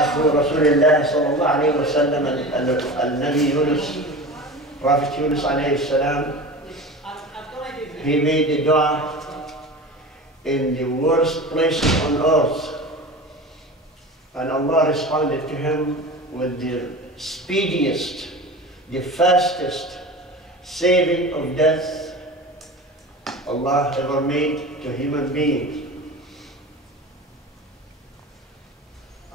رسول الله صلى الله عليه وسلم النبي يونس, Prophet Yunus A.S, he made the dua in the worst place on earth, and Allah responded to him with the speediest, the fastest saving of death Allah ever made to human beings.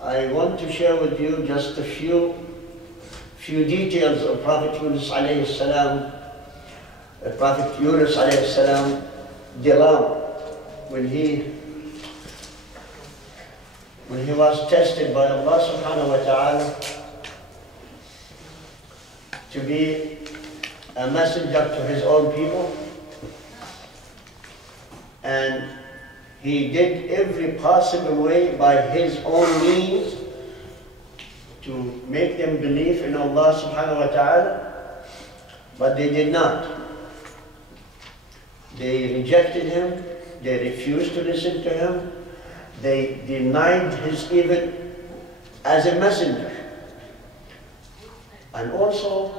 I want to share with you just a few details of Prophet Yunus A.S, Prophet Yunus A.S, dilemma when he was tested by Allah subhanahu wa ta'ala to be a messenger to his own people, and he did every possible way by his own means to make them believe in Allah subhanahu wa ta'ala, but they did not. They rejected him, they refused to listen to him, they denied his even as a messenger. And also,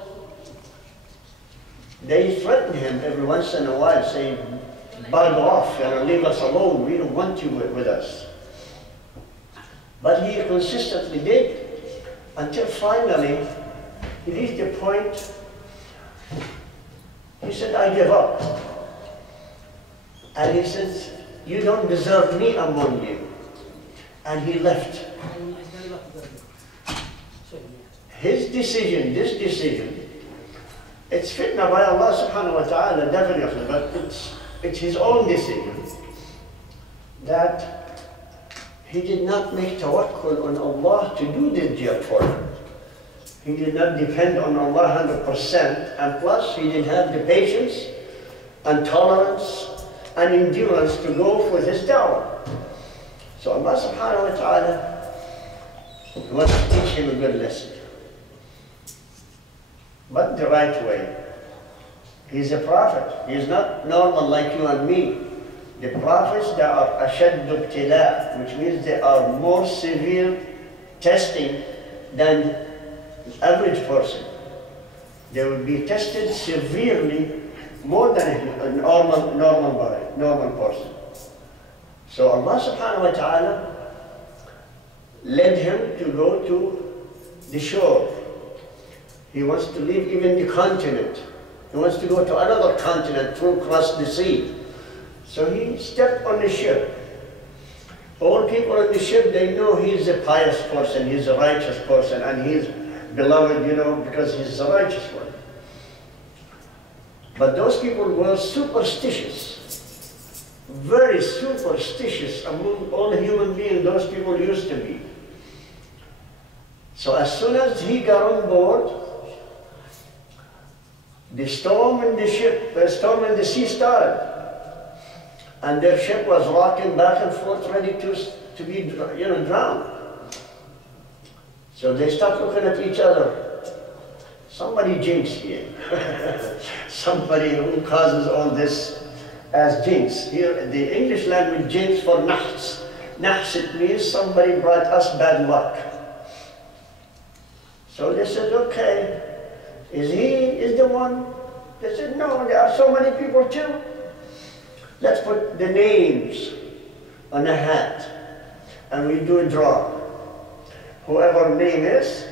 they threatened him every once in a while, saying, bug off, leave us alone, we don't want you with us. But he consistently did, until finally he reached a point, he said, I give up. And he said, you don't deserve me among you. And he left. His decision, this decision, it's fitna by Allah subhanahu wa ta'ala, definitely, but it's his own decision that he did not make tawakkul on Allah to do this job for him. He did not depend on Allah 100%, and plus he didn't have the patience and tolerance and endurance to go for his dawah. So Allah subhanahu wa ta'ala wants to teach him a good lesson, but the right way. He's a prophet. He's not normal like you and me. The prophets, they are ashaddu ibtila, which means they are more severe testing than average person. They will be tested severely more than a normal person. So Allah subhanahu wa ta'ala led him to go to the shore. He wants to leave even the continent. He wants to go to another continent through across the sea. So he stepped on the ship. All people on the ship, they know he's a pious person, he's a righteous person, and he's beloved, because he's a righteous one. But those people were superstitious, very superstitious among all human beings. Those people used to be. So as soon as he got on board, the storm in the sea started, and their ship was rocking back and forth, ready to be drowned. So they start looking at each other. Somebody jinxed here. Somebody who causes all this as jinx. Here, the English language, jinx for nahs. Nahs, it means somebody brought us bad luck. So they said, okay, is the one? They said, no, there are so many people too. Let's put the names on a hat, and we do a draw. Whoever name is,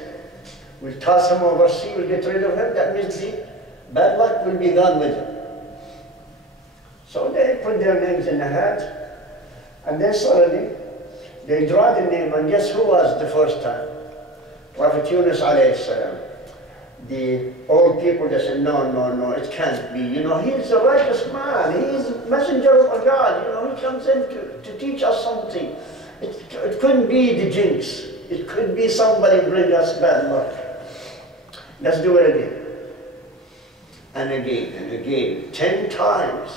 we'll toss him overseas, we'll get rid of him. That means the bad luck will be gone with him. So they put their names in the hat, and then suddenly they draw the name, and guess who was the first time? Prophet Yunus A.S. The old people, they said, no, it can't be. He's a righteous man. He's a messenger of God. He comes in to teach us something. It couldn't be the jinx. It could be somebody bring us bad luck. Let's do it again. And again, and again. 10 times.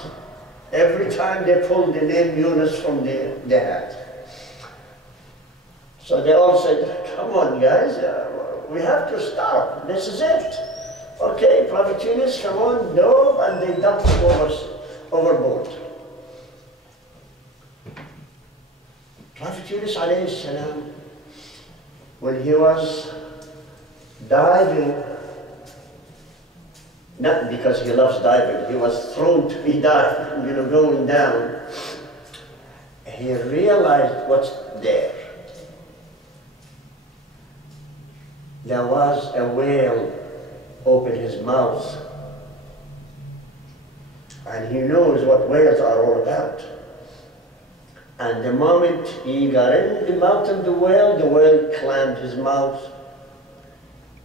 Every time they pulled the name Yunus from the hat. So they all said, come on guys, we have to stop. This is it. Okay, Prophet Yunus, come on, dove, and they dumped him overboard. Prophet Yunus A.S, when he was diving, not because he loves diving, he was thrown to be diving, going down, he realized what's there. There was a whale opened his mouth, and he knows what whales are all about. And the moment he got in the mouth of the whale clamped his mouth,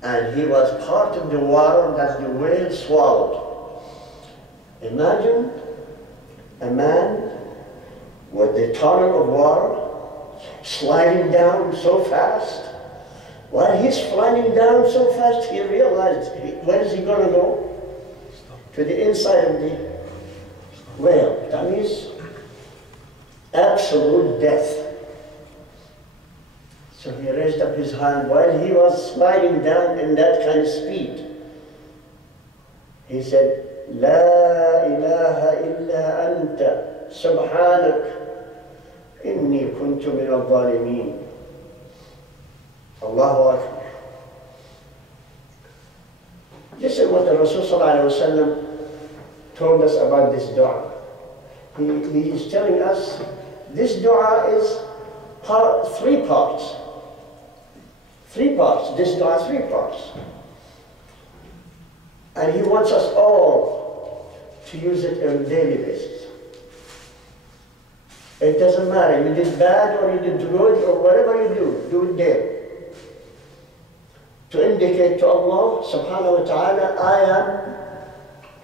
and he was part of the water that the whale swallowed. Imagine a man with the tunnel of water sliding down so fast. While he's sliding down so fast, he realized, where is he going to go? To the inside of the whale. That means absolute death. So he raised up his hand while he was sliding down in that kind of speed. He said, La ilaha illa anta subhanak inni kuntu min al-zalimin. Allahu Akbar. Listen what the Rasul sallallahu alaihi wasallam told us about this dua. He is telling us this dua is three parts. Three parts. This dua is three parts. And he wants us all to use it on a daily basis. It doesn't matter, you did bad or you did good or whatever you do it daily. To indicate to Allah subhanahu wa ta'ala, I am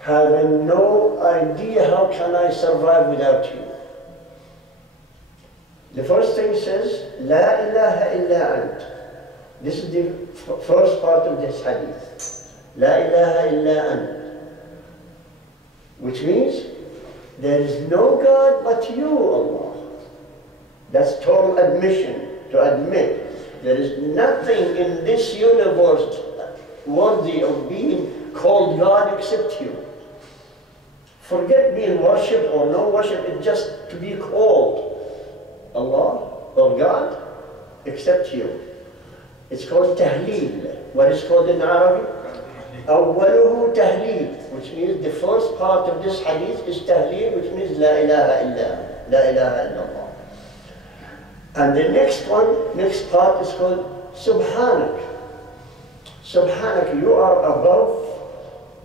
having no idea how can I survive without you. The first thing says, La ilaha illa ant. This is the first part of this hadith. La ilaha illa ant. Which means, there is no God but you, Allah. That's total admission, to admit there is nothing in this universe worthy of being called God except you. Forget being worshipped or no worship, it's just to be called Allah or God except you. It's called tahleel. What is called in Arabic? أوله tahleel, which means the first part of this hadith is tahleel, which means La ilaha illa, La ilaha illallah. And the next part is called Subhanak. Subhanak, you are above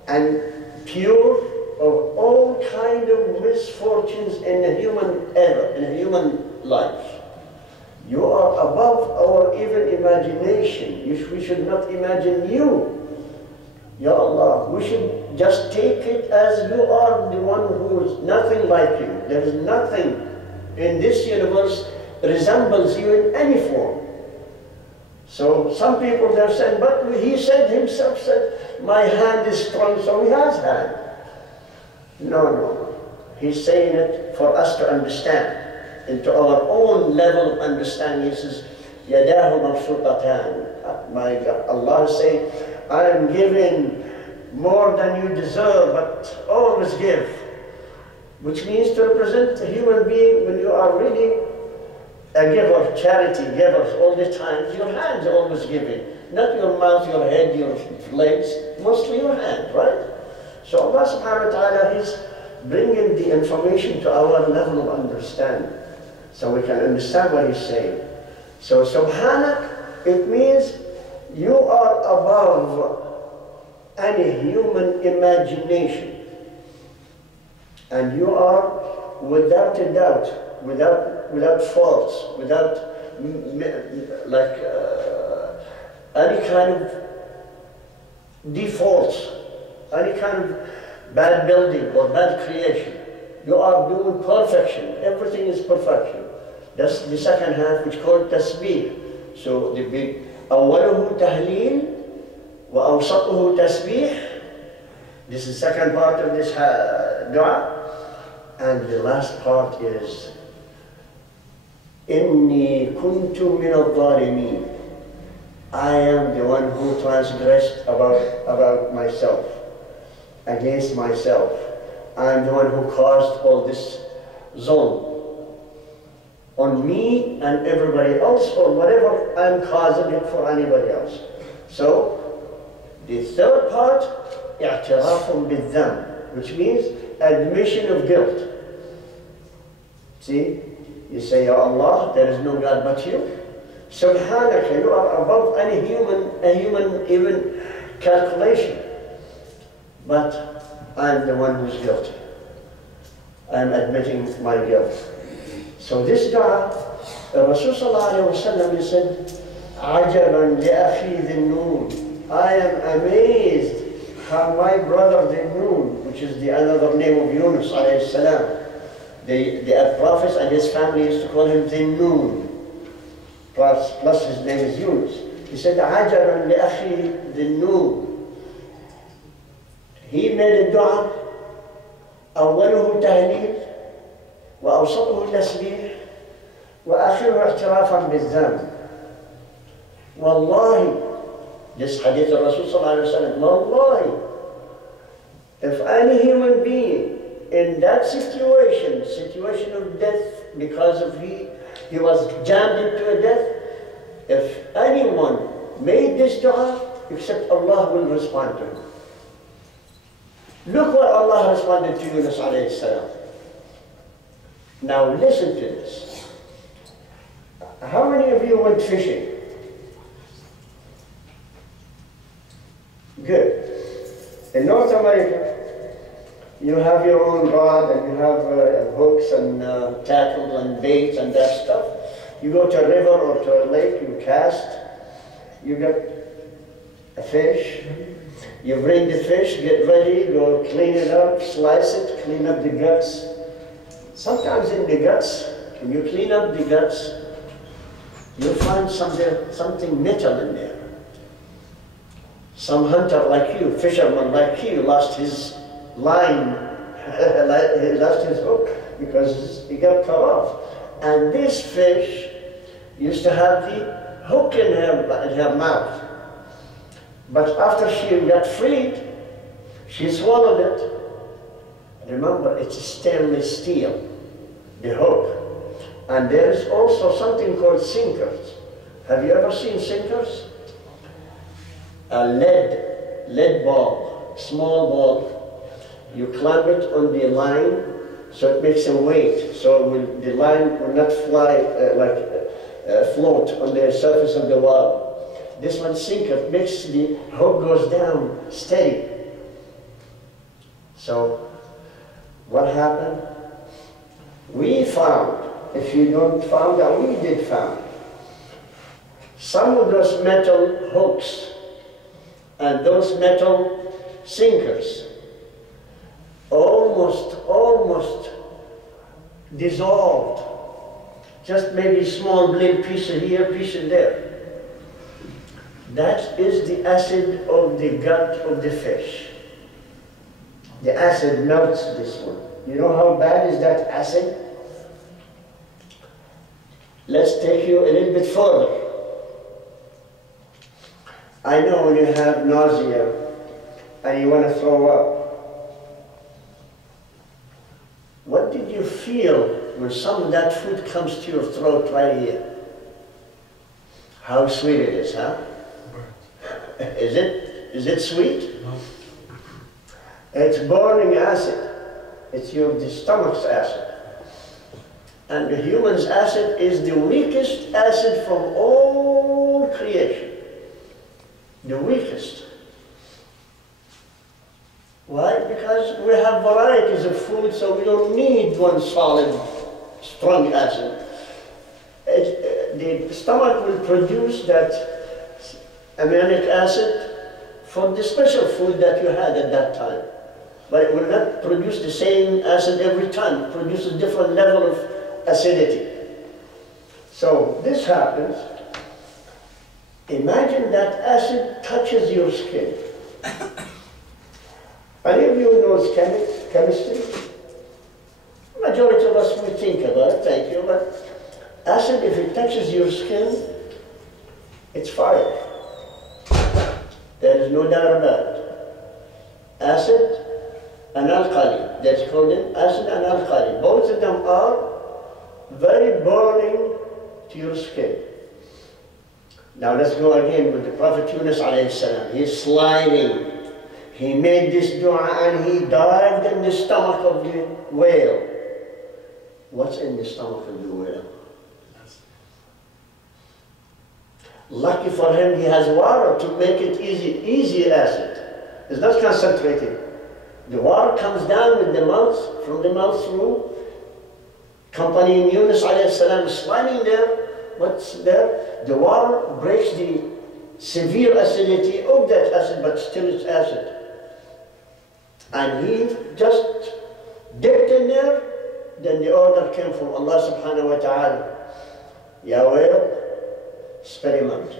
and pure of all kind of misfortunes in the human era, in the human life. You are above our even imagination. We should not imagine you. Ya Allah, we should just take it as you are the one who is nothing like you. There is nothing in this universe resembles you in any form. So some people they're saying, but he said himself, my hand is strong, so he has hand. No. He's saying it for us to understand. Into our own level of understanding, he says, Yadahu mabsutatan. My God, Allah is saying, I am giving more than you deserve, but always give. Which means to represent a human being when you are really a giver, charity givers all the time, your hands are always giving. Not your mouth, your head, your legs, mostly your hand, right? So Allah subhanahu wa ta'ala is bringing the information to our level of understanding, so we can understand what he's saying. So subhanak, it means you are above any human imagination. And you are without a doubt, without faults, without any kind of defaults, any kind of bad building or bad creation. You are doing perfection. Everything is perfection. That's the second half, which is called tasbih. So the big أوله تهليل وأوسطه تسبيح. This is the second part of this dua. And the last part is إني كنت من الظالمين. I am the one who transgressed about myself, against myself. I am the one who caused all this zulm. on me and everybody else, or whatever I'm causing it for anybody else. So, the third part, اعتراف بالذنب, which means admission of guilt. See, you say, Ya Allah, there is no God but you. Subhanaka, you are above any human even calculation. But I'm the one who's guilty. I'm admitting my guilt. So this dua, Rasul sallallahu alayhi wa sallam, he said, عَجَبًا لِأَخِي ذِي النُّونِ, I am amazed how my brother the Nun, which is the another name of Yunus alayhi salam, the prophet and his family used to call him the Nun, plus his name is Yunus. He said, عَجَبًا لِأَخِي ذِي النُّونِ. He made a dua, أوله تهليل وأوسطه تسبيح وآخره اعترافا بالذنب. Wallahi, this hadith of Rasul sallallahu alayhi wa sallam, Wallahi, if any human being in that situation of death, because of he was jammed into a death, if anyone made this dua, except Allah will respond to him. Look what Allah responded to Yunus alayhi salam. Now listen to this. How many of you went fishing? Good. In North America, you have your own rod and you have hooks and tackles and baits and that stuff. You go to a river or to a lake, you cast, you get a fish, you bring the fish, get ready, go clean it up, slice it, clean up the guts. Sometimes in the guts, when you clean up the guts, you'll find something metal in there. Some hunter like you, fisherman like you, lost his line, he lost his hook because he got cut off. And this fish used to have the hook in her mouth. But after she got freed, she swallowed it. Remember, it's stainless steel, the hook. And there is also something called sinkers. Have you ever seen sinkers? A lead ball, small ball. You clamp it on the line so it makes a weight, so the line will not fly float on the surface of the water. This one sinker makes the hook goes down steady. So what happened? We found, if you don't found out, we did found some of those metal hooks and those metal sinkers almost dissolved. Just maybe small little piece of here, piece of there. That is the acid of the gut of the fish. The acid melts this one. You know how bad is that acid? Let's take you a little bit further. I know when you have nausea and you want to throw up. What did you feel when some of that food comes to your throat right here? How sweet it is, huh? Is it sweet? No. It's burning acid. It's the stomach's acid. And the human's acid is the weakest acid from all creation. The weakest. Why? Because we have varieties of food, so we don't need one solid, strong acid. The stomach will produce that aminic acid for the special food that you had at that time. But it will not produce the same acid every time. It produces a different level of acidity. So this happens. Imagine that acid touches your skin. Any of you knows chemistry? Majority of us will think about it, thank you, but acid, if it touches your skin, it's fire. There is no doubt about it. Acid and alkali, that's called it acid and alkali. Both of them are very burning to your skin. Now let's go again with the Prophet Yunus A.S. He's sliding. He made this dua and he dived in the stomach of the whale. What's in the stomach of the whale? Lucky for him, he has water to make it easy acid. It's not concentrated. The water comes down with the mouth, from the mouth through, accompanying Yunus A.S. sliding there. What's there? The water breaks the severe acidity of that acid, but still it's acid. And he just dipped in there, then the order came from Allah subhanahu wa ta'ala. Ya whale, spit him out.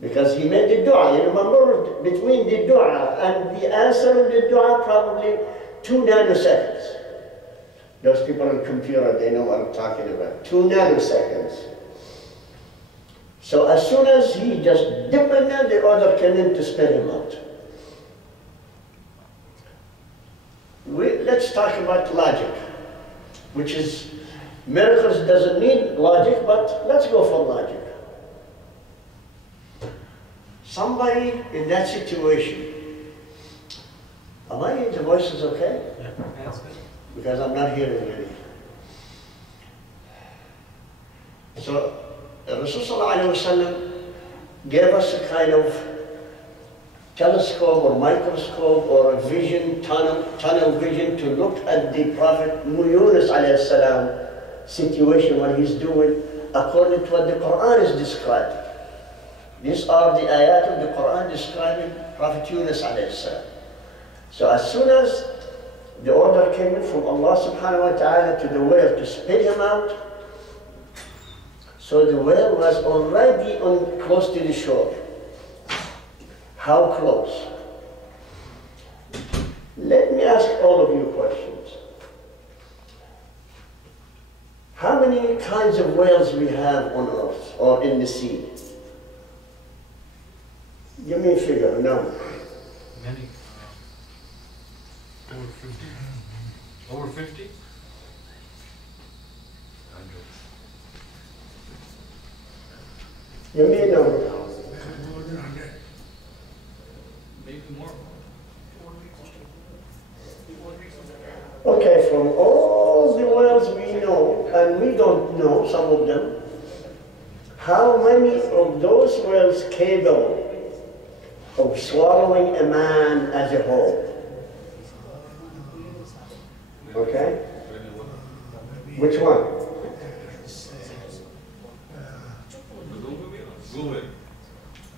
Because he made the dua. You remember, between the dua and the answer of the dua, probably 2 nanoseconds. Those people on the computer, they know what I'm talking about. 2 nanoseconds. So as soon as he just dipped in there, the order came in to spit him out. Let's talk about logic, which is, miracles doesn't need logic, but let's go for logic. Somebody in that situation, the voice is okay? Yeah, that's good. Because I'm not hearing any. So, Rasulullah gave us a kind of telescope or microscope or a vision, tunnel vision to look at the Prophet Yunus A.S. situation, what he's doing, according to what the Quran is describing. These are the ayat of the Quran describing Prophet Yunus A.S. So as soon as the order came in from Allah subhanahu wa ta'ala to the whale to spit him out, so the whale was already close to the shore. How close? Let me ask all of you questions. How many kinds of whales we have on earth or in the sea? Give me a figure, a number. Many. Over 50. Over 50? Give me a number. Maybe more. Okay, from all the whales we know, and we don't know some of them, how many of those whales capable of swallowing a man as a whole? Okay? Which one?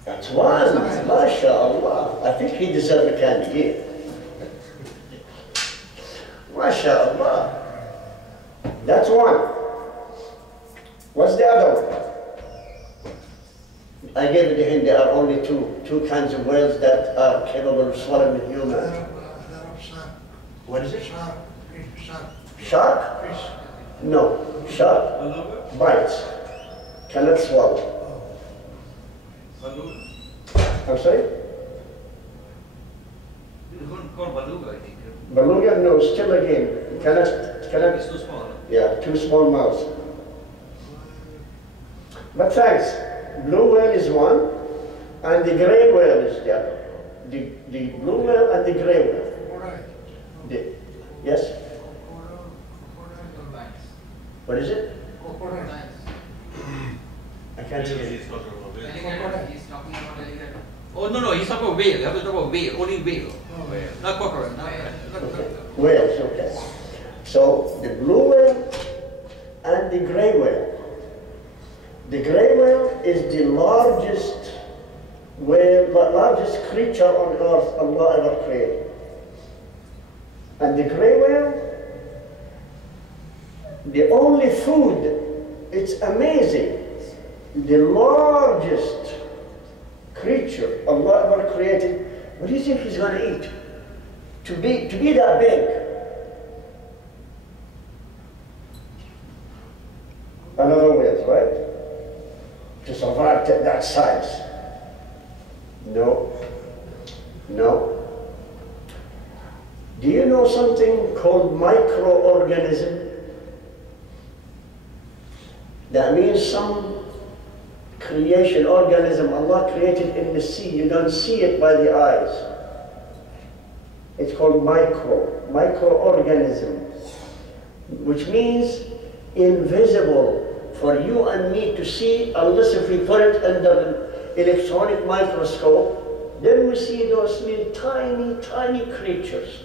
That's one. MashaAllah. I think he deserves a candy here. MashaAllah. That's one. What's the other one? I gave it a hint. There are only two kinds of whales that are capable of swallowing a human. What is it? Shark? No. Shark bites. Cannot swallow. I'm sorry? Called beluga, I think. Beluga? No, still again. Cannot. It's too small. Yeah, too small mouths. But thanks. Blue whale is one, and the gray whale is the other. The blue whale and the gray whale. Yes? What is it? I can't see it. He's talking about alligator. Oh, no, he's talking about whale. You have to talk about whale, only whale. Not crocodile. Okay. Whales, okay. So, the blue whale and the gray whale. The gray whale is the largest creature on earth Allah ever created. And the gray whale, the only food, it's amazing, the largest creature Allah ever created, what do you think he's going to eat? To be that big. Another whale, right? To survive that size. No. Do you know something called microorganism? That means some creation, organism Allah created in the sea. You don't see it by the eyes. It's called microorganism, which means invisible for you and me to see unless if we put it under an electronic microscope. Then we see those little tiny, tiny creatures.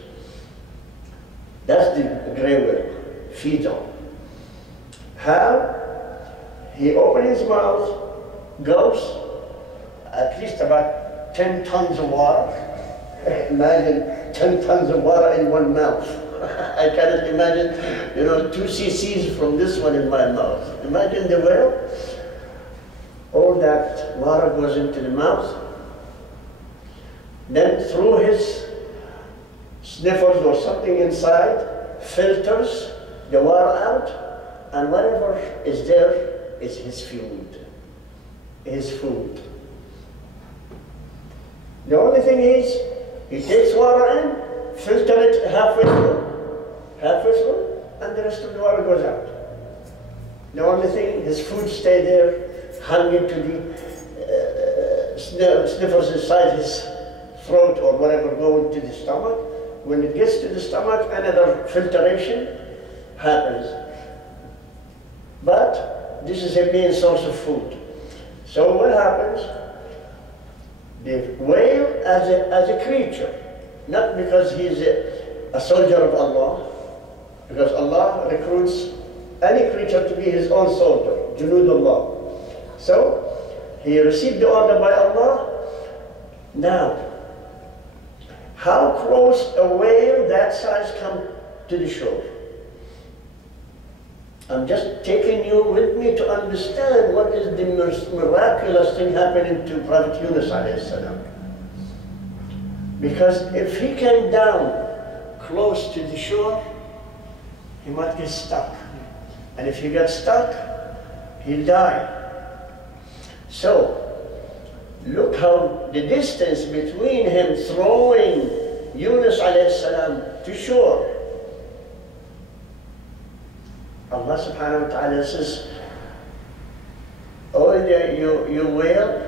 That's the gray whale feeds on. How? He opens his mouth, goes at least about 10 tons of water. Imagine 10 tons of water in one mouth. I cannot imagine, 2 cc's from this one in my mouth. Imagine the whale. All that water goes into the mouth. Then through his sniffers or something inside, filters the water out, and whatever is there is his food. His food. The only thing is, he takes water in, filter it halfway through, and the rest of the water goes out. The only thing, his food stay there, hung into the sniffers inside his throat or whatever, go into the stomach. When it gets to the stomach, another filtration happens. But this is a main source of food. So what happens? The whale as a creature, not because he's a soldier of Allah, because Allah recruits any creature to be his own soldier, Junudullah. So he received the order by Allah. Now, how close a whale that size come to the shore? I'm just taking you with me to understand what is the most miraculous thing happening to Prophet Yunus A.S. Because if he came down close to the shore, he might get stuck. And if he gets stuck, he'll die. So, look how the distance between him throwing Yunus A.S. to shore. Allah subhanahu wa ta'ala says, oh, you whale,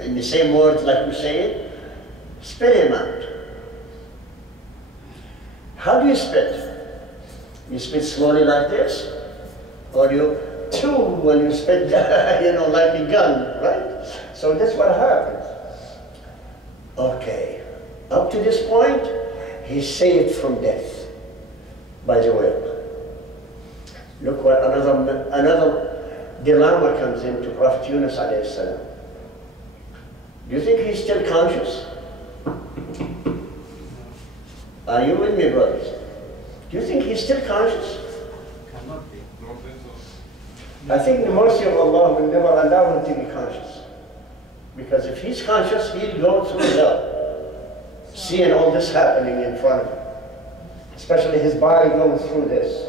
in the same words like we say it, spit him out. How do you spit? You spit slowly like this, or you chew when you spit, like a gun, right? So that's what happens. Okay, up to this point, he's saved from death by the whale. Look what another dilemma comes into Prophet Yunus A.S. Do you think he's still conscious? Are you with me, brothers? Do you think he's still conscious? Cannot be. I think the mercy of Allah will never allow him to be conscious. Because if he's conscious, he'll go through hell, seeing all this happening in front of him. Especially his body going through this.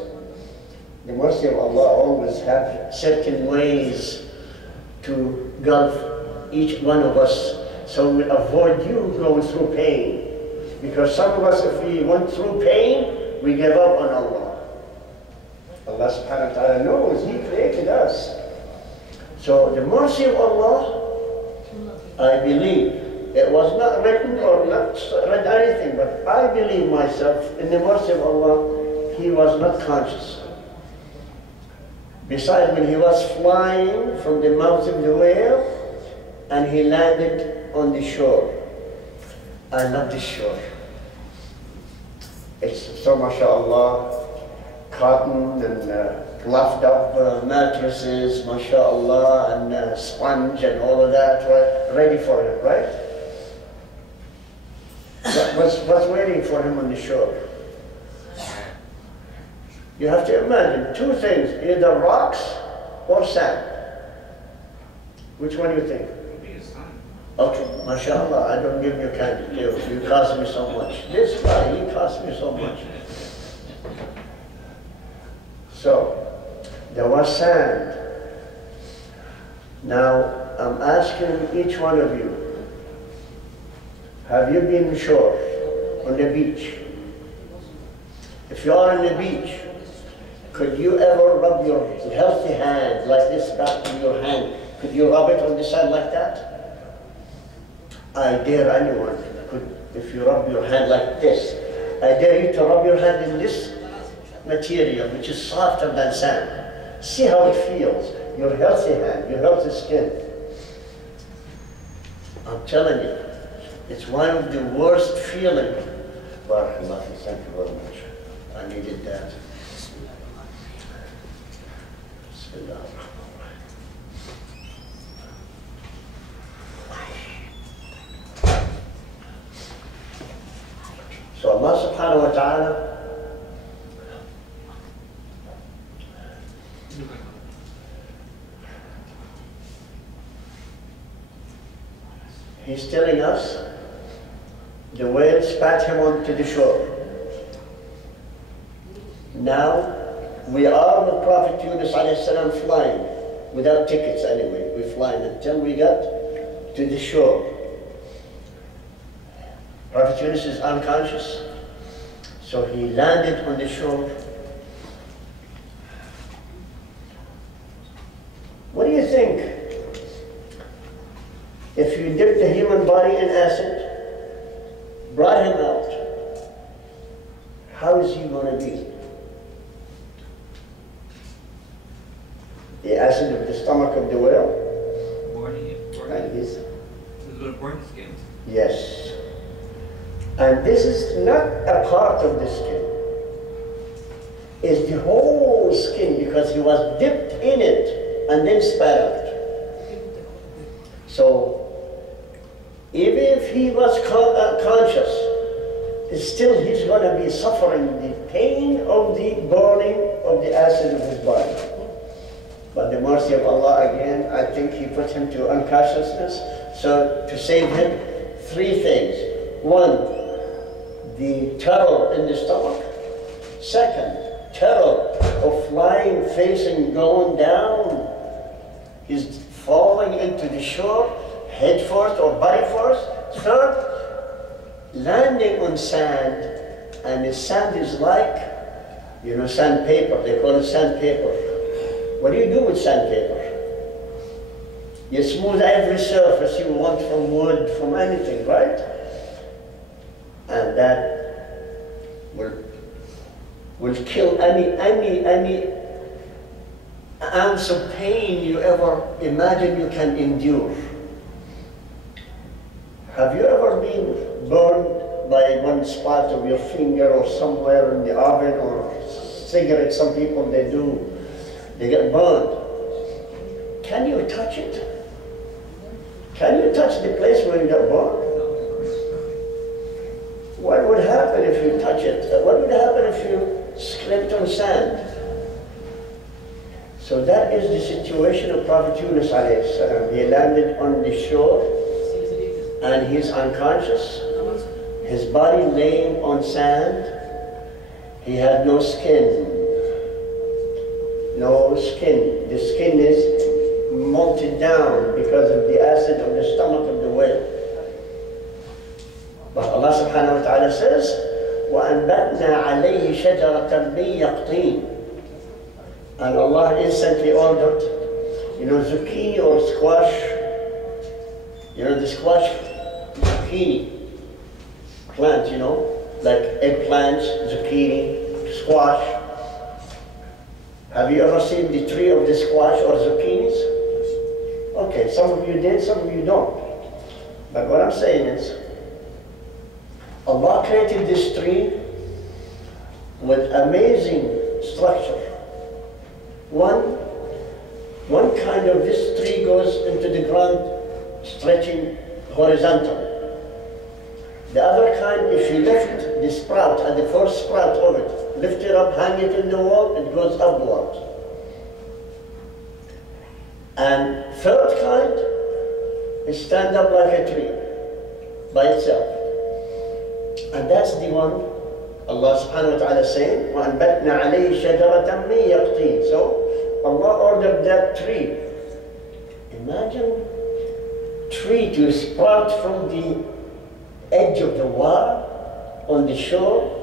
The mercy of Allah always have certain ways to gulf each one of us so we avoid you going through pain. Because some of us, if we went through pain, we give up on Allah. Allah subhanahu wa ta'ala knows He created us. So the mercy of Allah, I believe, it was not written or not read anything, but I believe myself in the mercy of Allah, he was not conscious. Besides, when he was flying from the mouth of the whale, and he landed on the shore. I love the shore. It's so, mashallah, cotton and fluffed up mattresses, mashallah, and sponge and all of that, right? Ready for him, right? What's waiting for him on the shore? You have to imagine two things, either rocks or sand. Which one do you think? Okay, mashallah, I don't give you candy. You cost me so much. This guy, he cost me so much. So, there was sand. Now, I'm asking each one of you, have you been ashore, on the beach? If you are on the beach, Could you ever rub your healthy hand like this back to your hand? Could you rub it on the sand like that? I dare anyone, if you rub your hand like this, I dare you to rub your hand in this material, which is softer than sand. See how it feels, your healthy hand, your healthy skin. I'm telling you, it's one of the worst feelings. Barakallah, thank you very much. I needed that. Bismillah. So Allah subhanahu wa ta'ala He's telling us the whale spat him onto the shore. Now we are with Prophet Yunus A.S. flying, without tickets anyway. We're flying until we got to the shore. Prophet Yunus is unconscious, so he landed on the shore. What do you think? If you dip the human body in acid, brought him out, how is he going to be? The acid of the stomach of the whale? Burning it. And It's going to burn the skin. yes. And this is not a part of the skin. It's the whole skin, because he was dipped in it and then spat out. So, even if he was conscious, still he's going to be suffering the pain of the burning of the acid of his body. But the mercy of Allah again, I think He put him to unconsciousness. So to save him, three things. One, the terror in the stomach. Second, terror of flying, facing, going down. He's falling into the shore, head first or body first. Third, landing on sand, and the sand is like, you know, sandpaper. They call it sandpaper. What do you do with sandpaper? You smooth every surface you want, from wood, from anything, right? And that will kill any ounce of pain you ever imagine you can endure. Have you ever been burned by one spot of your finger or somewhere in the oven, or cigarette? Some people, they do. They get burned. Can you touch it? Can you touch the place where you got burned? What would happen if you touch it? What would happen if you slipped on sand? So that is the situation of Prophet Yunus A.S. He landed on the shore and he's unconscious. His body laying on sand. He had no skin. No skin. The skin is melted down because of the acid of the stomach of the whale. But Allah subhanahu wa ta'ala says, وَأَنْبَتْنَا عَلَيْهِ شَجَرَةً مِّن يَقْطِينٍ. And Allah instantly ordered, you know, zucchini or squash, you know, the squash zucchini plant, you know, like eggplants, zucchini, squash. Have you ever seen the tree of the squash or zucchinis? Okay, some of you did, some of you don't. But what I'm saying is, Allah created this tree with amazing structure. One kind of this tree goes into the ground, stretching horizontal. The other kind, if you lift the sprout, at the first sprout of it, lift it up, hang it in the wall, it goes upward. And third kind is stand up like a tree by itself. And that's the one Allah subhanahu wa ta'ala saying, وَأَنْبَتْنَا عَلَيْهِ شَجَرَةً مِّن يَقْطِينٍ. So Allah ordered that tree. Imagine tree to sprout from the edge of the water on the shore.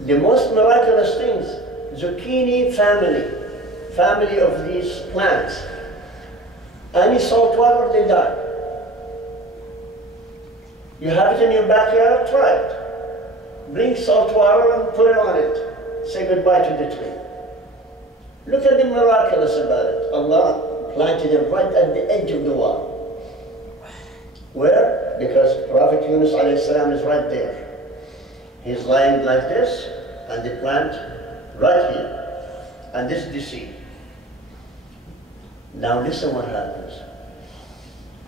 The most miraculous things zucchini family of these plants. Any salt water, they die. You have it in your backyard, try it. Bring salt water and put it on it. Say goodbye to the tree. Look at the miraculous about it. Allah planted it right at the edge of the water. Where? Because Prophet Yunus A.S. is right there. He's lying like this, and the plant right here. And this is the seed. Now listen what happens.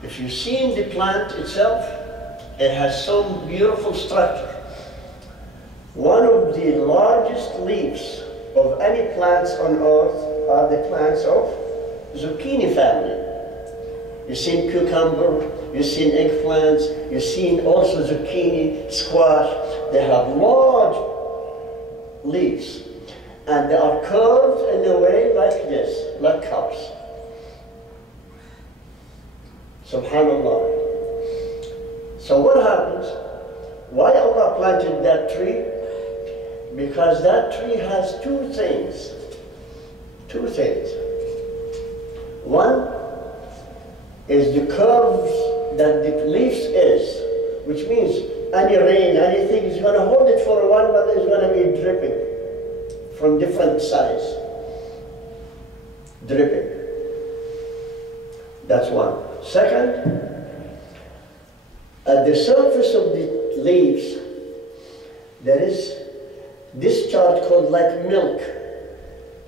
If you've seen the plant itself, it has some beautiful structure. One of the largest leaves of any plants on earth are the plants of zucchini family. You've seen cucumber, you've seen eggplants, you've seen also zucchini, squash. They have large leaves, and they are curved in a way like this, like cups. Subhanallah. So what happens? Why Allah planted that tree? Because that tree has two things. Two things. One is the curves that the leaves is, which means any rain, anything is going to hold it for a while, but it's going to be dripping from different sides. Dripping. That's one. Second, at the surface of the leaves, there is discharge called like milk,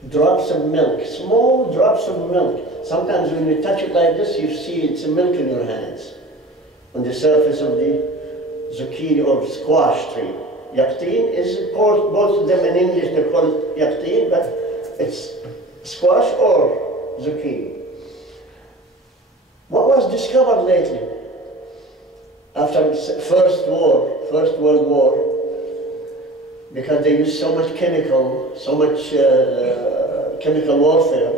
drops of milk, small drops of milk. Sometimes when you touch it like this, you see it's milk in your hands on the surface of the zucchini or squash tree. Yaqteen is called, both of them in English they call it yaqteen, but it's squash or zucchini. What was discovered lately, after the First World War, because they used so much chemical warfare,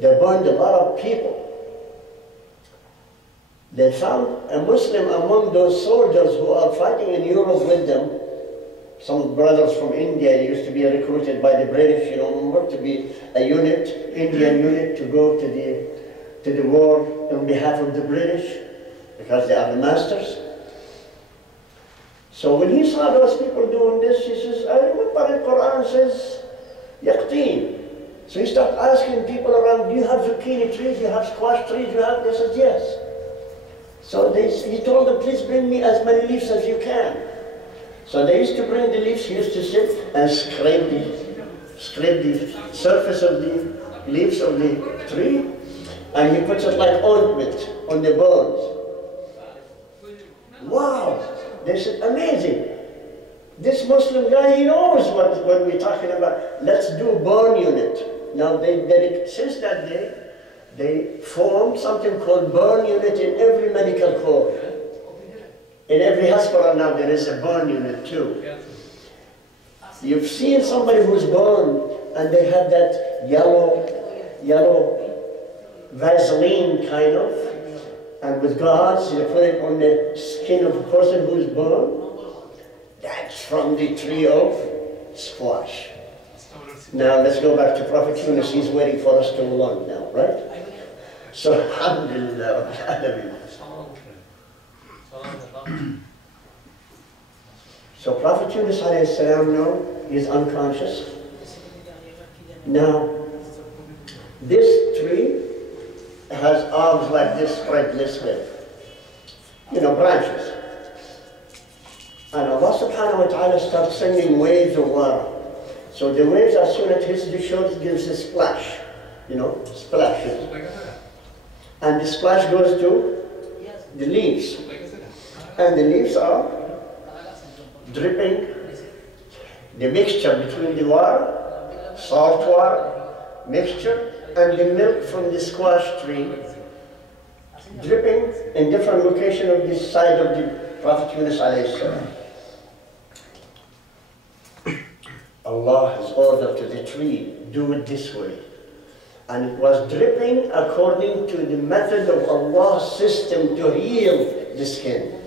they burned a lot of people. They found a Muslim among those soldiers who are fighting in Europe with them. Some brothers from India used to be recruited by the British, you know, to be a unit, Indian unit, to go to the war on behalf of the British, because they are the masters. So when he saw those people doing this, he says, I remember the Quran says, Yaqteen. So he started asking people around, do you have zucchini trees, do you have squash trees, do you have? They said, yes. So he told them, please bring me as many leaves as you can. So they used to bring the leaves, he used to sit and scrape the surface of the leaves of the tree, and he puts it like ointment on the bones. Wow! They said, amazing. This Muslim guy, he knows what we're talking about. Let's do a burn unit. Now, since that day, they formed something called burn unit in every medical corps. In every hospital now, there is a burn unit too. You've seen somebody who's burned, and they have that yellow Vaseline kind of, and with gauze, you put it on the skin of a person who's burned. That's from the tree of squash. Now let's go back to Prophet Yunus. He's waiting for us to learn now, right? So, alhamdulillah. So Prophet Yunus A.S. now, he's unconscious. Now, this tree has arms like this, spread this way. You know, branches. And Allah subhanahu wa ta'ala starts sending waves of water. So the waves, as soon as it hits the shore, it gives a splash. You know, splashes. And the splash goes to the leaves. And the leaves are dripping the mixture between the water, salt water mixture, and the milk from the squash tree, dripping in different locations of the side of the Prophet Yunus A.S. Allah has ordered to the tree, do it this way. And it was dripping according to the method of Allah's system to heal the skin.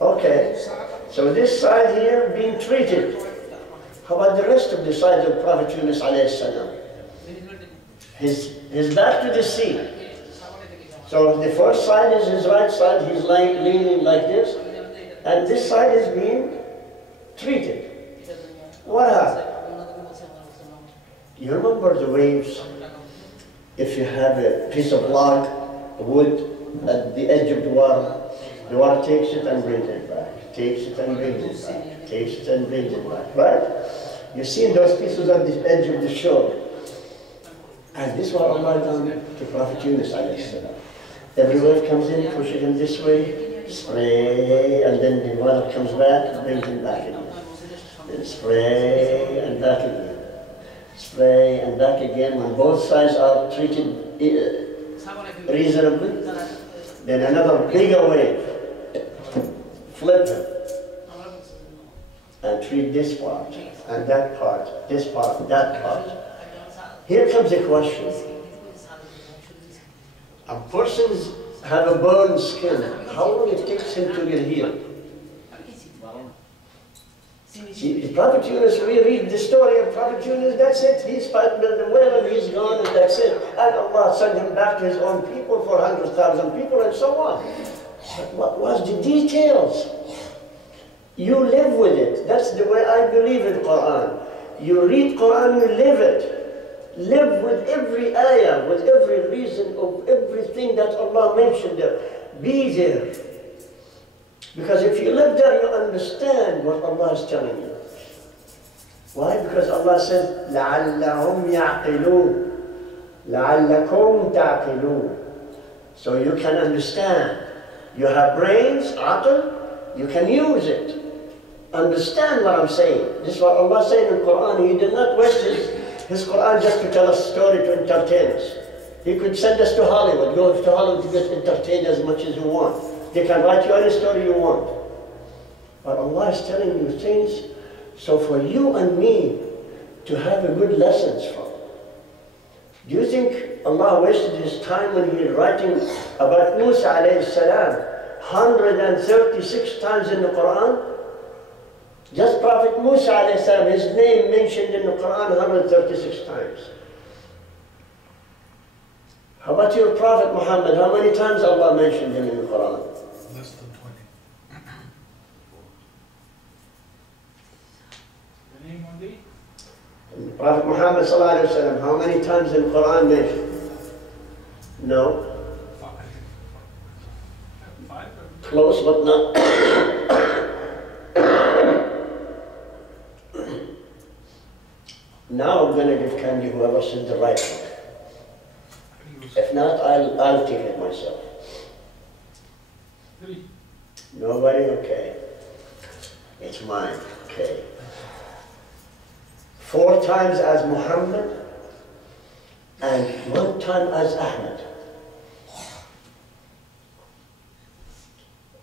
Okay, so this side here being treated. How about the rest of the side of Prophet Yunus A.S? His back to the sea. So the first side is his right side, he's leaning like this, and this side is being treated. What happened? You remember the waves? If you have a piece of log, wood, at the edge of the water takes it and brings it back, takes it and brings it back, takes it and brings it back, right? You see those pieces at the edge of the shore. And this is what Allah done to Prophet Yunus A.S. Every wave comes in, pushes him this way, spray, and then the water comes back, brings him back again. Then spray and back again. Spray and back again. When both sides are treated reasonably, then another bigger wave, flip him, and treat this part, and that part, this part, that part. Here comes the question. A person have a burned skin. How long it takes him to get healed? See, the Prophet Yunus, we read the story of Prophet Yunus, that's it. He's fighting the whale and he's gone and that's it. And Allah sent him back to his own people, 400,000 people and so on. But what was the details? You live with it. That's the way I believe in Quran. You read Quran, you live it. Live with every ayah, with every reason of everything that Allah mentioned there. Be there. Because if you live there, you understand what Allah is telling you. Why? Because Allah said, لَعَلَّهُمْ يَعْقِلُونَ لَعَلَّكُمْ تَعْقِلُونَ. So you can understand. You have brains, aql, you can use it. Understand what I'm saying. This is what Allah is saying in the Quran. He did not waste his Quran just to tell us a story to entertain us. He could send us to Hollywood. Go to Hollywood to get entertained as much as you want. They can write you any story you want. But Allah is telling you things, so for you and me to have a good lessons from. Do you think Allah wasted his time when he was writing about Musa alayhi salam 136 times in the Quran? Just Prophet Musa alayhi salam, his name mentioned in the Quran 136 times. How about your Prophet Muhammad? How many times Allah mentioned him in the Quran? Less than 20. The name on the? And Prophet Muhammad sallallahu alaihi wasallam, how many times in the Quran mentioned? No. 5. 5? Close, but not. Now I'm going to give candy whoever said the right one. If not, I'll take it myself. 3. Nobody? Okay. It's mine. Okay. 4 times as Muhammad and 1 time as Ahmed.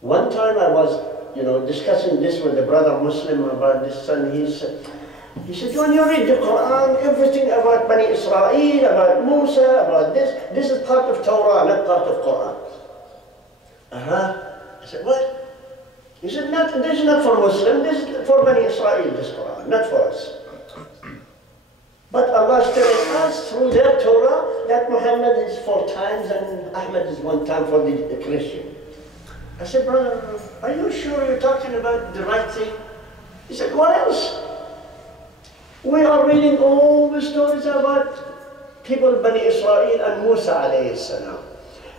One time I was, discussing this with a brother Muslim about this son. He said, when you read the Quran, everything about Bani Israel, about Musa, about this is part of Torah, not part of Quran. I said, what? He said, this is not for Muslim, this is for Bani Israel, this Quran, not for us. But Allah is telling us through their Torah that Muhammad is 4 times and Ahmed is 1 time for the Christian. I said, brother, are you sure you're talking about the right thing? He said, what else? We are reading all the stories about people, Bani Israel and Musa alayhi salam.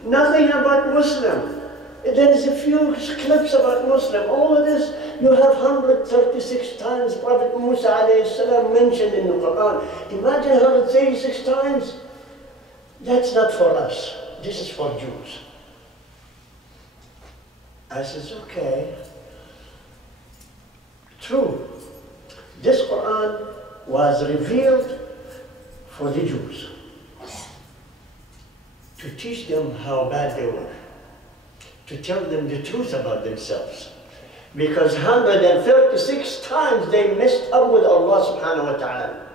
Nothing about Muslim. There is a few clips about Muslim. All of this, you have 136 times Prophet Musa alayhi salam mentioned in the Quran. Imagine 136 times. That's not for us. This is for Jews. I says, okay. True. This Quran was revealed for the Jews to teach them how bad they were, to tell them the truth about themselves. Because 136 times they messed up with Allah subhanahu wa ta'ala.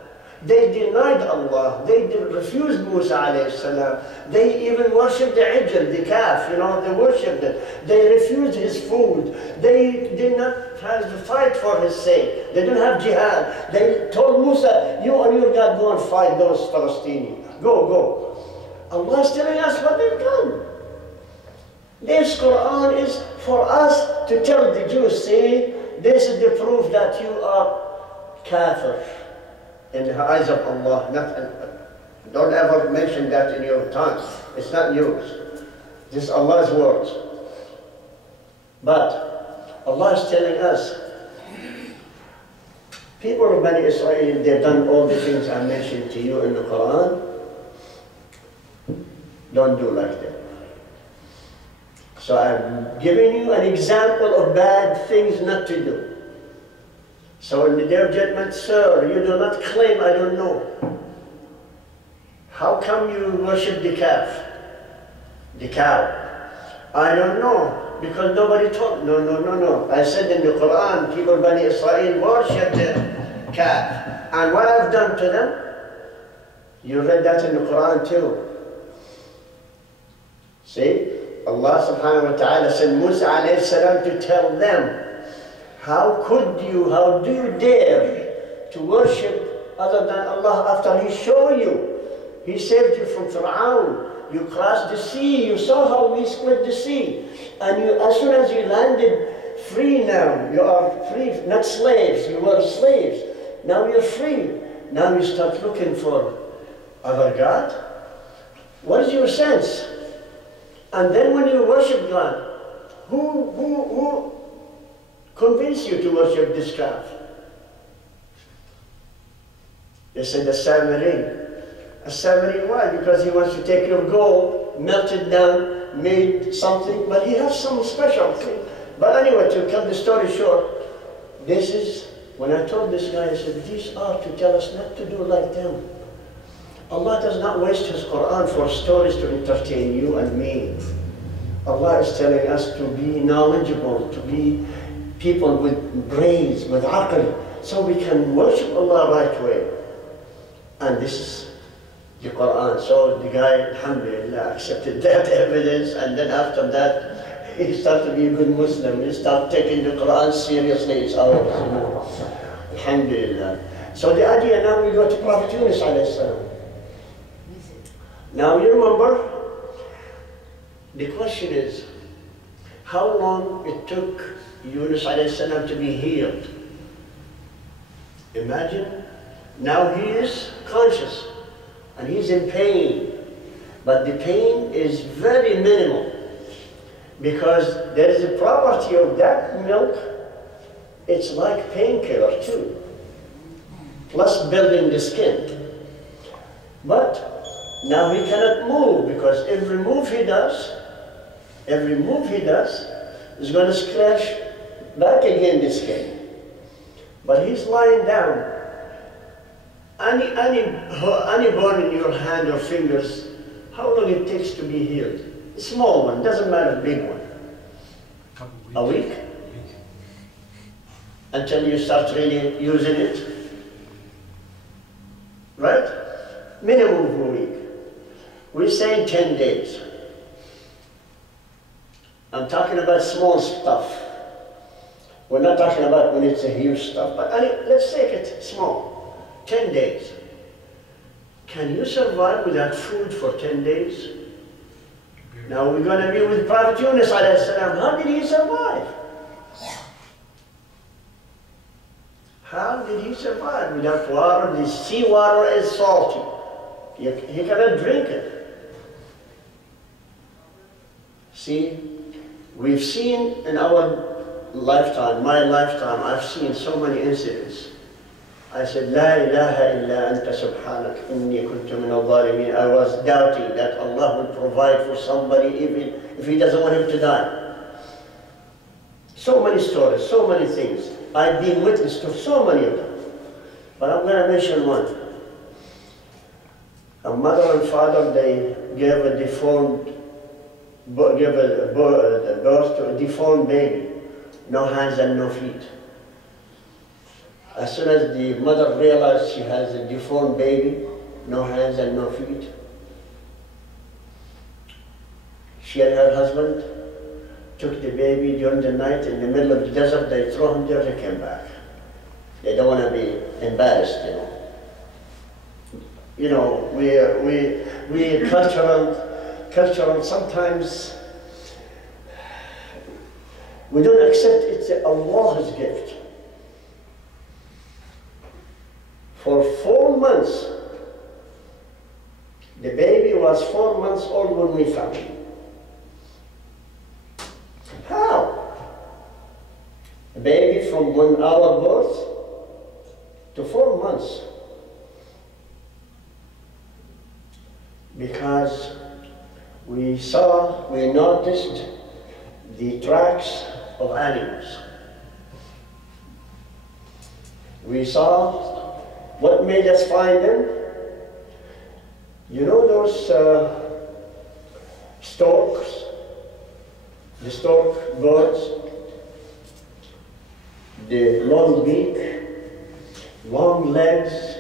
They denied Allah. They refused Musa alayhi salam. They even worshipped the ijl, the calf, you know, they worshipped it. They refused his food. They did not have to fight for his sake. They didn't have jihad. They told Musa, you and your God go and fight those Palestinians. Go, go. Allah is telling us what they've done. This Quran is for us to tell the Jews, see, this is the proof that you are kafir in the eyes of Allah. Don't ever mention that in your tongue. It's not yours. This is Allah's words. But Allah is telling us, people of Bani Israel, they've done all the things I mentioned to you in the Quran. Don't do like that. So I'm giving you an example of bad things not to do. So in the Day of Judgment, sir, you do not claim, I don't know. How come you worship the calf? The cow? I don't know, because nobody told. No, no, no, no. I said in the Quran, people of Bani Israel worship the calf. And what I've done to them, you read that in the Quran too. See? Allah subhanahu wa ta'ala sent Musa alayhi salam to tell them, how could you, how do you dare to worship other than Allah after He showed you? He saved you from Fir'aun. You crossed the sea. You saw how we split the sea. And you, as soon as you landed free now, you are free, not slaves. You were slaves. Now you're free. Now you start looking for other God. What is your sense? And then when you worship God, who convinced you to worship this calf? They said the Samari. A Samari, why? Because he wants to take your gold, melt it down, made something, but he has some special thing. But anyway, to cut the story short, this is, when I told this guy, I said, these are to tell us not to do like them. Allah does not waste His Quran for stories to entertain you and me. Allah is telling us to be knowledgeable, to be people with brains, with aql, so we can worship Allah right way. And this is the Quran. So the guy, alhamdulillah, accepted that evidence, and then after that, he started to be a good Muslim. He started taking the Quran seriously. It's ours, you know. Alhamdulillah. So the idea, now we go to Prophet Yunus A.S. Now you remember, the question is, how long it took Yunus A.S. to be healed? Imagine, now he is conscious and he's in pain, but the pain is very minimal because there is a property of that milk, it's like painkiller too, plus building the skin. But now he cannot move because every move he does is going to scratch back again the skin. But he's lying down. Any bone in your hand or fingers, how long it takes to be healed? A small one, doesn't matter, big one. A week? Until you start really using it. Right? Minimum of a week. We're saying 10 days. I'm talking about small stuff. We're not talking about when it's a huge stuff, but let's take it small. 10 days. Can you survive without food for 10 days? Now we're going to be with Prophet Yunus A.S. How did he survive? How did he survive without water? The seawater is salty. He cannot drink it. See, we've seen in our lifetime, my lifetime, I've seen so many incidents. I said, La ilaha illa anta subhanak, inni kuntu min al-zalimin. I was doubting that Allah would provide for somebody even if He doesn't want him to die. So many stories, so many things. I've been witness to so many of them. But I'm going to mention one. A mother and father, they gave a birth to a deformed baby. No hands and no feet. As soon as the mother realized she has a deformed baby, no hands and no feet, she and her husband took the baby during the night in the middle of the desert. They threw him there, they came back. They don't want to be embarrassed, you know. You know, we cultural, sometimes we don't accept it's Allah's gift. For 4 months, the baby was 4 months old when we found him. How? A baby from 1 hour birth to 4 months. Because we noticed the tracks of animals. We saw what made us find them. You know those storks, the stork birds, the long beak, long legs,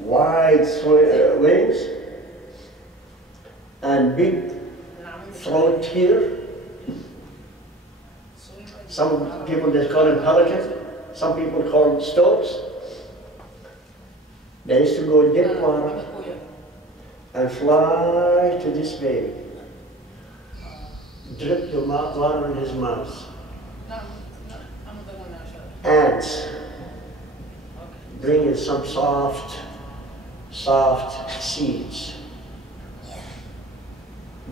wide wings, and big throat here. Some people they call them pelicans, some people call them storks. They used to go dip water and fly to this baby, drip the water in his mouth. Ants bringing some soft seeds.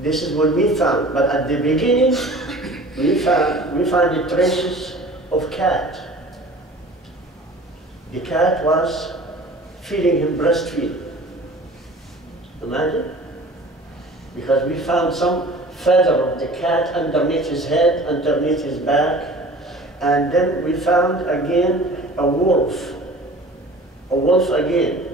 This is what we found, but at the beginning we found the traces of cat. The cat was feeding him breastfeed. Imagine? Because we found some feather of the cat underneath his head, underneath his back, and then we found again a wolf again,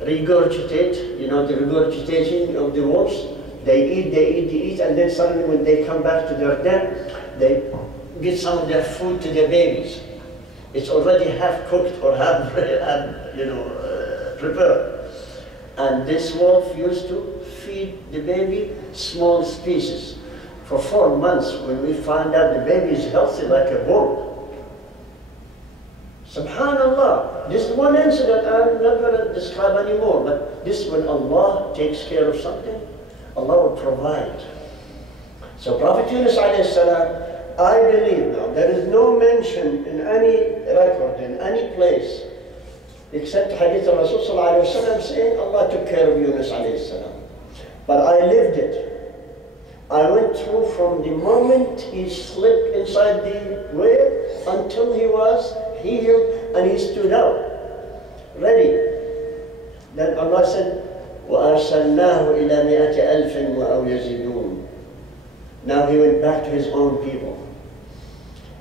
regurgitate, you know the regurgitation of the wolves. They eat, and then suddenly when they come back to their den, they get some of their food to their babies. It's already half cooked or half prepared. And this wolf used to feed the baby small pieces. For 4 months, when we found out the baby is healthy like a bull. Subhanallah, this is one incident I'm not going to describe anymore, but this is when Allah takes care of something, Allah will provide. So Prophet Yunus A.S, I believe now, there is no mention in any record, in any place, except Hadith of Rasul saying Allah took care of Yunus A.S. But I lived it. I went through from the moment he slipped inside the whale until he was healed and he stood up, ready. Then Allah said, وَأَرْسَلْنَاهُ إِلَى مِئَةِ أَلْفٍ وَأَوْ يَزِيدُونَ. Now he went back to his own people.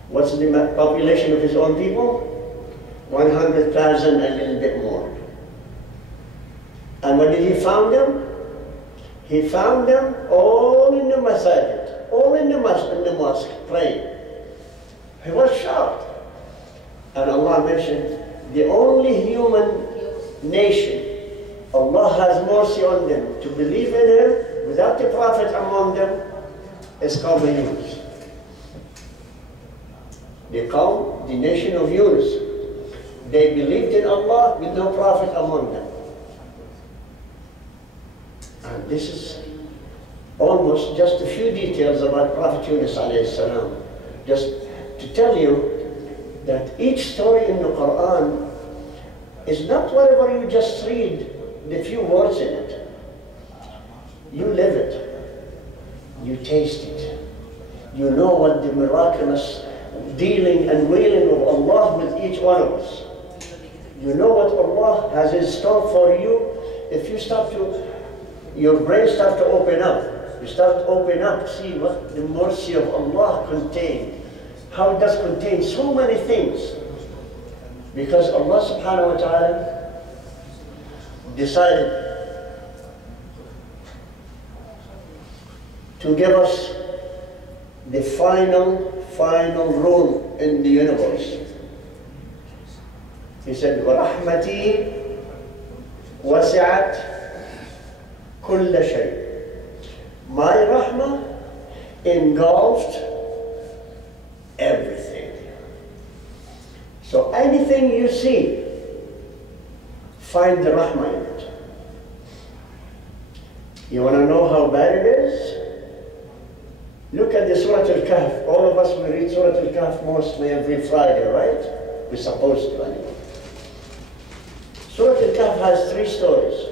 What's the population of his own people? 100,000 and a little bit more. And when did he found them? He found them all in the Masjid, all in the mosque, praying. He was shocked. And Allah mentioned, the only human nation Allah has mercy on them to believe in Him without the Prophet among them is called Yunus. The nation of Yunus, they believed in Allah with no Prophet among them. And this is almost just a few details about Prophet Yunus A.S. Just to tell you that each story in the Quran is not whatever you just read, the few words in it. You live it. You taste it. You know what the miraculous dealing and wheeling of Allah with each one of us. You know what Allah has in store for you if you start to, your brain starts to open up. You start to open up, see what the mercy of Allah contained. How it does contain so many things. Because Allah subhanahu wa ta'ala decided to give us the final rule in the universe. He said, وَرَحْمَتِي وَسِعَتْ كُلَّ شَيْءٍ. My rahmah engulfed everything. So anything you see, find the rahmah in it. You want to know how bad it is? Look at the Surah Al-Kahf. All of us, we read Surah Al-Kahf mostly every Friday, right? We're supposed to anyway. Surah Al-Kahf has 3 stories.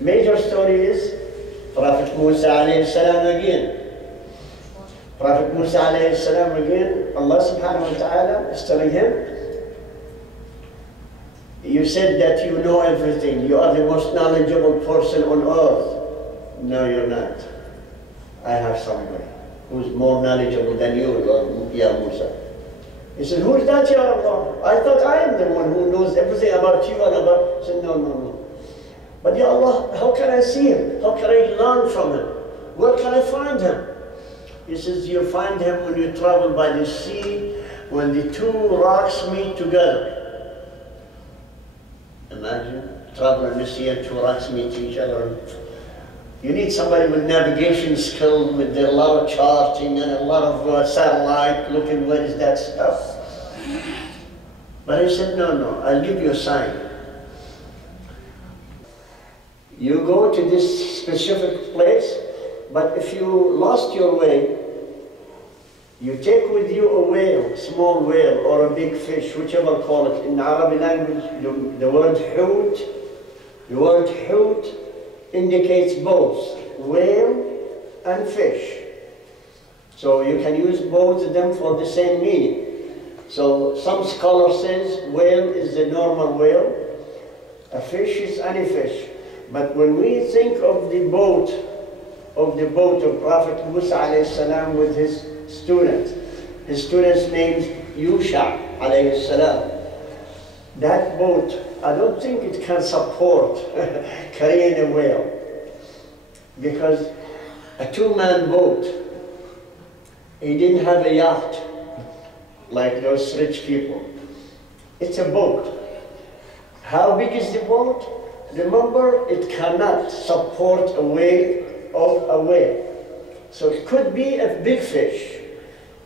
Major story is Prophet Musa alayhi salam again. Prophet Musa alayhi salam again, Allah subhanahu wa ta'ala is telling him, you said that you know everything. You are the most knowledgeable person on earth. No, you're not. I have somebody who's more knowledgeable than you, Ya Musa. He said, who's that, Ya Allah? I thought I am the one who knows everything about you and about... He said, no, no, no. But Ya Allah, how can I see him? How can I learn from him? Where can I find him? He says, you find him when you travel by the sea, when the 2 rocks meet together. Imagine, travel in the sea and 2 rocks meet each other. You need somebody with navigation skills, with a lot of charting and a lot of satellite, looking where is that stuff. But he said, no, no, I'll give you a sign. You go to this specific place, but if you lost your way, you take with you a whale, small whale, or a big fish, whichever call it. In Arabic language, the word hoot indicates both whale and fish. So you can use both of them for the same meaning. So some scholar says whale is the normal whale, a fish is any fish. But when we think of the boat of Prophet Musa alayhi salam with his student's name Yusha alayhi salam. That boat, I don't think it can support carrying a whale, because a 2-man boat, he didn't have a yacht like those rich people. It's a boat. How big is the boat? Remember, it cannot support a weight of a whale. So it could be a big fish,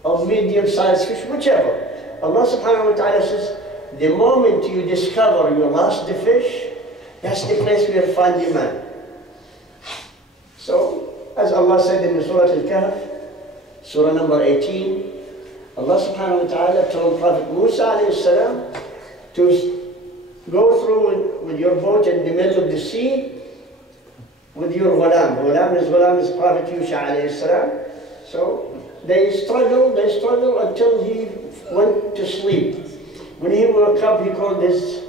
or medium-sized fish, whichever. Allah subhanahu wa ta'ala says, the moment you discover you lost the fish, that's the place where you find the man. So, as Allah said in Surah Al-Kahf, Surah number 18, Allah subhanahu wa ta'ala told Prophet Musa alayhi salam to go through with your boat in the middle of the sea with your ghulam. Ghulam is Prophet Yusha alayhi salam. So they struggled until he went to sleep. When he woke up, he called his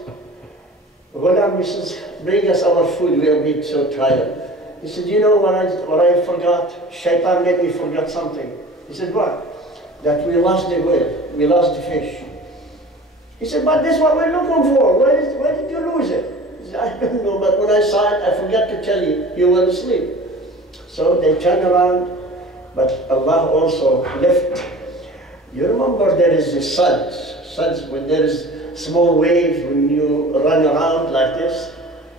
ghulam, he says, bring us our food, we are being so tired. He said, you know what I forgot? Shaitan made me forget something. He said, what? That we lost the whale, we lost the fish. He said, but this is what we're looking for. Where did you lose it? He said, I don't know, but when I saw it, I forgot to tell you, you were asleep. So they turned around, but Allah also left. You remember there is the suds, when there is small waves, when you run around like this,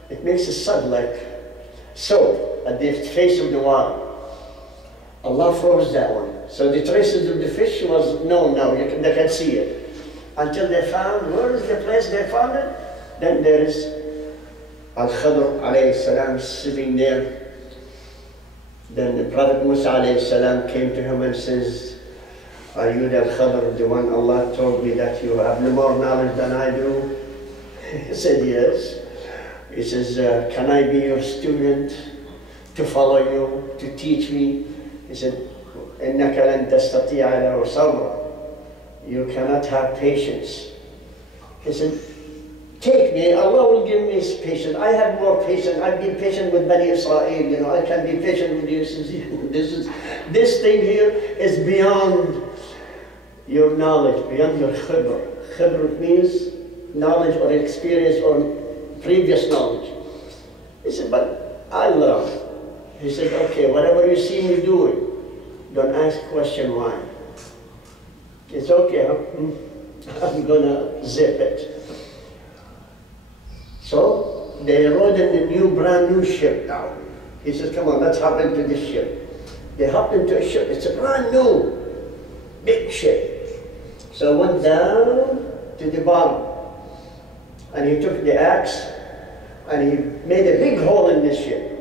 it makes a sud like soap at the face of the water. Allah froze that one. So the traces of the fish was known now, they can see it. Until they found, where is the place they found it? Then there is Al-Khadr alayhi salam sitting there. Then the Prophet Musa alayhi salam came to him and says, are you the Al-Khadr, the one Allah told me that you have no more knowledge than I do? He said, yes. He says, can I be your student, to follow you, to teach me? He said, إِنَّكَ لَن تَسْتَطِيعَ لَهُ صَبْرًا. You cannot have patience. He said, take me, Allah will give me patience. I have more patience. I've been patient with Bani Israel, you know, I can be patient with you. This thing here is beyond your knowledge, beyond your khibr. Khibr means knowledge or experience or previous knowledge. He said, but I learn. He said, okay, whatever you see me doing, don't ask question why. It's okay, huh? I'm gonna zip it. So they rode in a brand new ship now. He says, come on, let's hop into this ship. They hopped into a ship. It's a brand new, big ship. So I went down to the bottom, and he took the axe, and he made a big hole in this ship.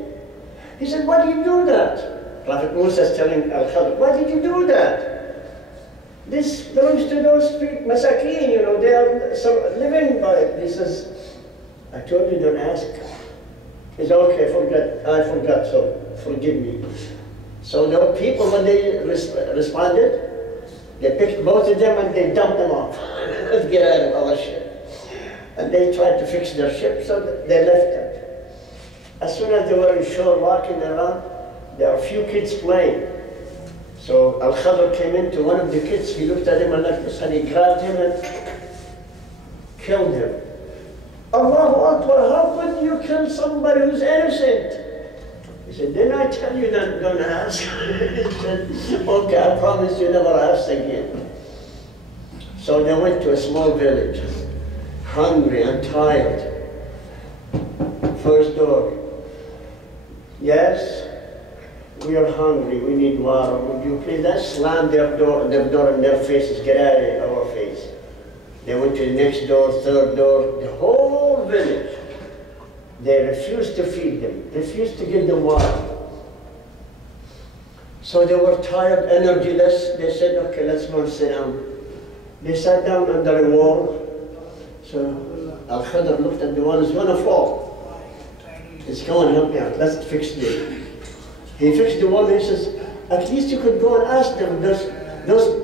He said, why did you do that? Prophet Musa is telling Al-Khadr, why did you do that? This belongs to those masakeen, you know, they are living by it. He says, I told you don't ask. He said, okay, I forgot, so forgive me. So the people, when they responded, they picked both of them and they dumped them off. Let's get out of our ship. And they tried to fix their ship, so they left them. As soon as they were in shore walking around, there were a few kids playing. So Al-Khadr came into one of the kids, he looked at him and like this, and he grabbed him and killed him. Allahu Akbar, how could you kill somebody who's innocent? He said, didn't I tell you that don't ask? He said, okay, I promise you never ask again. So they went to a small village, hungry and tired. First door. Yes, we are hungry, we need water. Would you please? Let's slam their door in their faces, get out of our face. They went to the next door, third door, the whole village. They refused to feed them, refused to give them water. So they were tired, energyless. They said, okay, let's go and sit down. They sat down under a wall. So Al-Khadr looked at the wall, it's going to fall. He said, come on, help me out, let's fix this. He fixed the wall and he says, at least you could go and ask them, those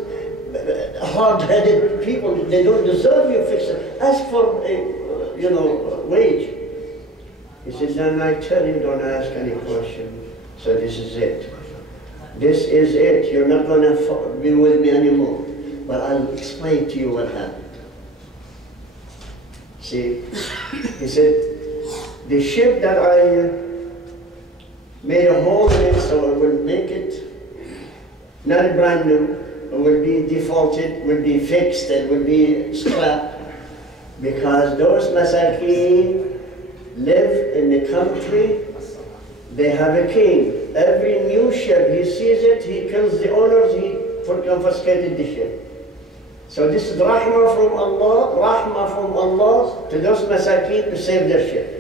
hard-headed people, they don't deserve you fix it. Ask for a, wage. He says, then I tell you, don't ask any question. So this is it. This is it. You're not going to be with me anymore. But I'll explain to you what happened. See, he said, the ship that I made a hole in it so it would make it not brand new, it would be defaulted, would be fixed, it would be scrapped, because those masakeen live in the country, they have a king. Every new ship, he sees it, he kills the owners, he confiscated the ship. So this is rahmah from Allah to those masakeen to save their ship.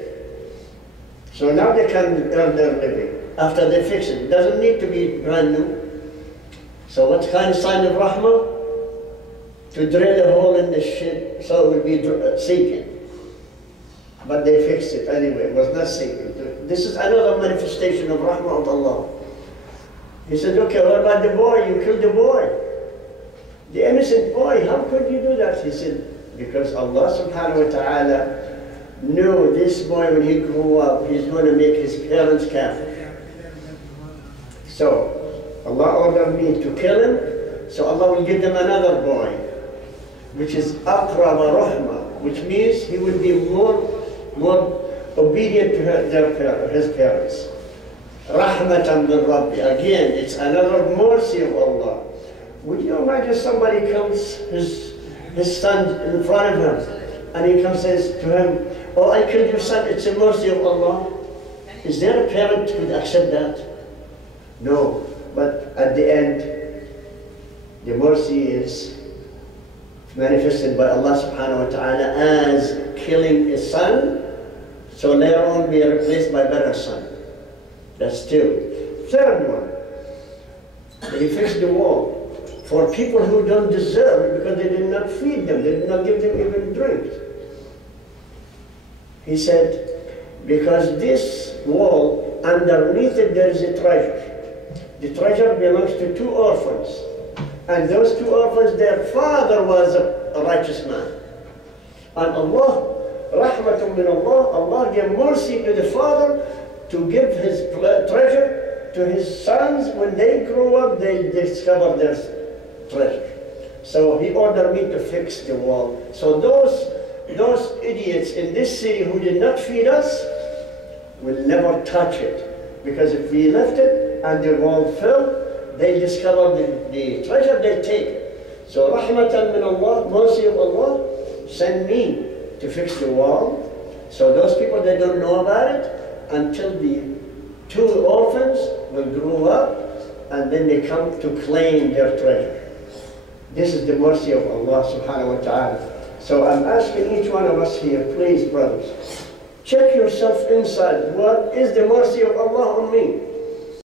So now they can earn their living after they fix it. It doesn't need to be brand new. So what kind of sign of rahmah? To drill a hole in the ship so it will be sinking. But they fixed it anyway, it was not sinking. This is another manifestation of rahmah of Allah. He said, okay, what about the boy? You killed the boy. The innocent boy, how could you do that? He said, because Allah subhanahu wa ta'ala knew this boy when he grew up, he's going to make his parents kafir. So Allah ordered me to kill him, so Allah will give them another boy, which is aqrab rahmah, which means he will be more obedient to his parents. Rahmatan min Rabbi. Again, it's another mercy of Allah. Would you imagine somebody kills his son in front of him, and he comes and says to him, oh, I killed your son, it's a mercy of Allah. Is there a parent who would accept that? No, but at the end, the mercy is manifested by Allah subhanahu wa ta'ala as killing a son, so later on be replaced by a better son. That's two. Third one, he fixed the wall for people who don't deserve it because they did not feed them, they did not give them even drink. He said, because this wall, underneath it there is a treasure. The treasure belongs to two orphans. And those two orphans, their father was a righteous man. And Allah, rahmatun min Allah, Allah gave mercy to the father to give his treasure to his sons. When they grew up, they discovered their treasure. So he ordered me to fix the wall. So those idiots in this city who did not feed us will never touch it. Because if we left it and the wall fell, they discovered the treasure, they take it. So rahmatan min Allah, mercy of Allah, send me to fix the wall. So those people, they don't know about it until the two orphans will grow up and then they come to claim their treasure. This is the mercy of Allah subhanahu wa ta'ala. So I'm asking each one of us here, please brothers, check yourself inside. What is the mercy of Allah on me?